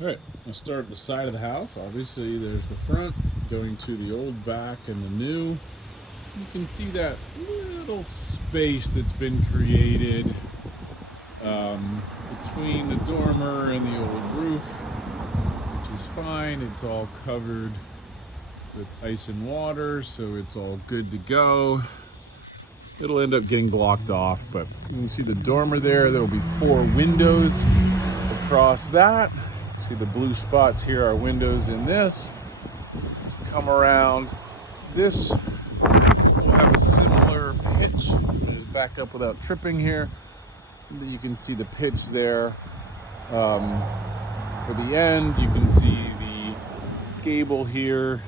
All right, let's start at the side of the house. Obviously, there's the front going to the old back and the new. You can see that little space that's been created between the dormer and the old roof, which is fine. It's all covered with ice and water, so it's all good to go. It'll end up getting blocked off, but you can see the dormer there. There will be 4 windows across that. See the blue spots here are windows in this. Come around. This will have a similar pitch. Just back up without tripping here. You can see the pitch there. For the end, you can see the gable here,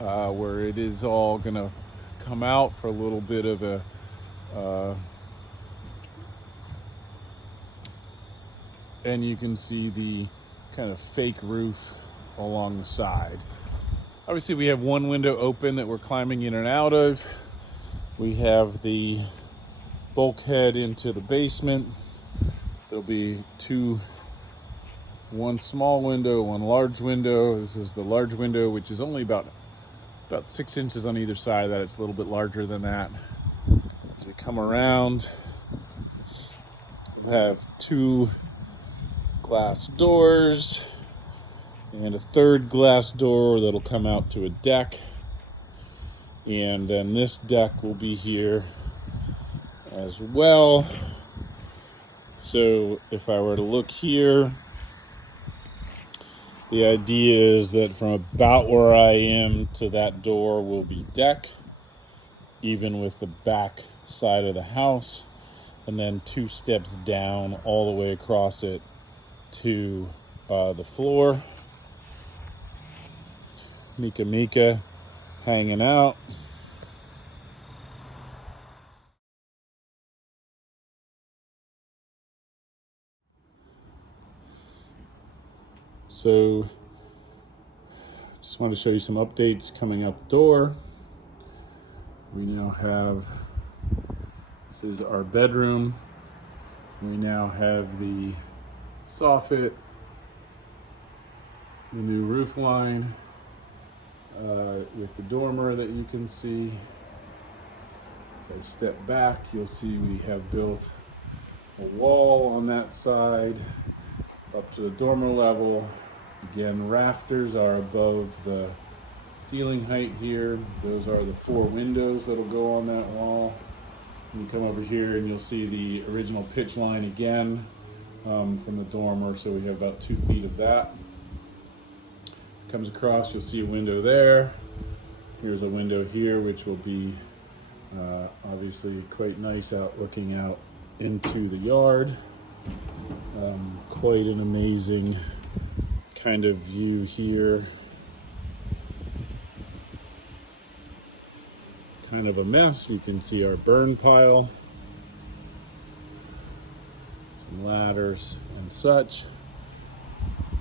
where it is all gonna come out for a little bit of a and you can see the kind of fake roof along the side. Obviously, we have one window open that we're climbing in and out of. We have the bulkhead into the basement. There'll be one small window, one large window. This is the large window, which is only about 6 inches on either side of that. It's a little bit larger than that. As we come around, we'll have 2 glass doors and a third glass door that'll come out to a deck. And then this deck will be here as well. So if I were to look here, the idea is that from about where I am to that door will be deck, even with the back side of the house, and then 2 steps down all the way across it to the floor. Mika hanging out. So just wanted to show you some updates coming out the door. We now have, this is our bedroom. We now have the soffit, the new roof line, with the dormer that you can see. As I step back, you'll see we have built a wall on that side up to the dormer level. Again, rafters are above the ceiling height here. Those are the 4 windows that'll go on that wall. You come over here and you'll see the original pitch line again from the dormer, so we have about 2 feet of that. Comes across, you'll see a window there. Here's a window here, which will be obviously quite nice out looking out into the yard. Quite an amazing kind of view here. Kind of a mess. You can see our burn pile, some ladders and such.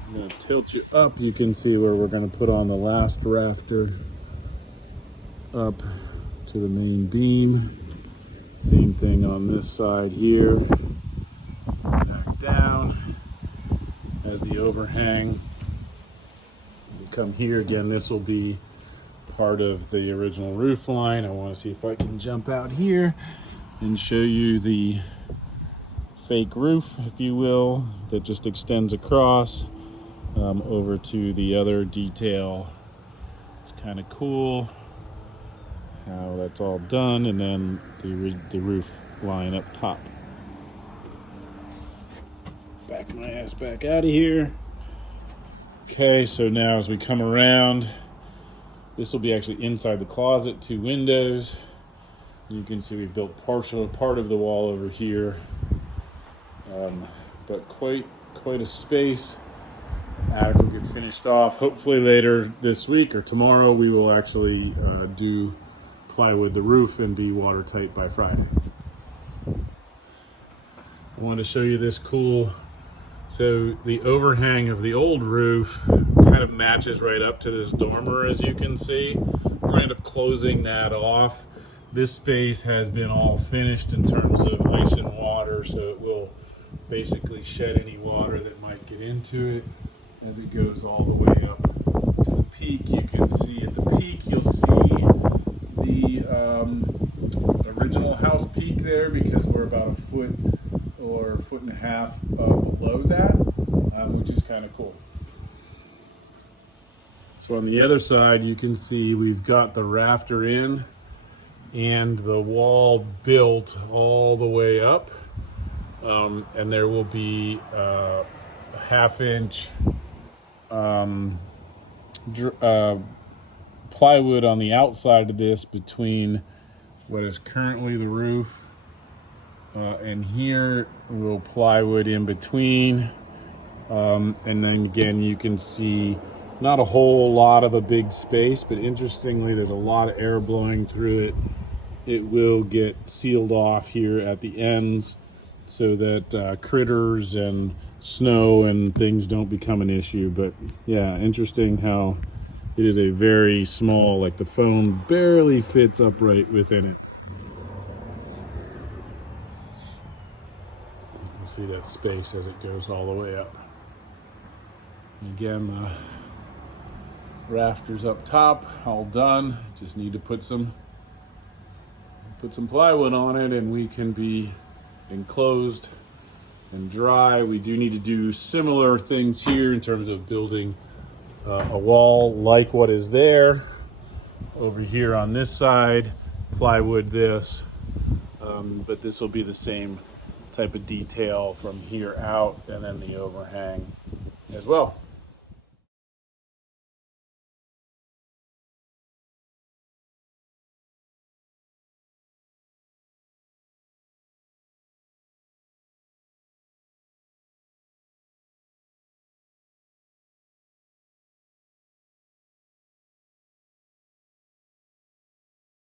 I'm going to tilt you up. You can see where we're going to put on the last rafter up to the main beam. Same thing on this side here. Back down as the overhang. You come here again. This will be part of the original roof line. I want to see if I can jump out here and show you the fake roof, if you will, that just extends across over to the other detail. It's kind of cool how that's all done, and then the roof line up top. Back my ass back out of here. Okay, so now as we come around, this will be actually inside the closet, 2 windows. You can see we've built part of the wall over here, but quite a space. Attic will get finished off. Hopefully later this week or tomorrow we will actually do plywood the roof and be watertight by Friday. I wanted to show you this cool. So the overhang of the old roof kind of matches right up to this dormer, as you can see. We're going to end up closing that off. This space has been all finished in terms of ice and water, so it will basically shed any water that might get into it. as it goes all the way up to the peak. You can see at the peak, you'll see the original house peak there, because we're about a foot or a foot and a half below that, which is kind of cool. So on the other side, you can see we've got the rafter in and the wall built all the way up. And there will be a half-inch plywood on the outside of this between what is currently the roof and here. We'll plywood in between, and then again you can see not a whole lot of a big space, but interestingly there's a lot of air blowing through it. It will get sealed off here at the ends so that critters and snow and things don't become an issue. But yeah, interesting how it is a very small, like the phone barely fits upright within it. You see that space as it goes all the way up. And again, the rafters up top, all done. Just need to put some plywood on it and we can be enclosed and dry. We do need to do similar things here in terms of building a wall like what is there over here on this side, plywood this, but this will be the same type of detail from here out, and then the overhang as well.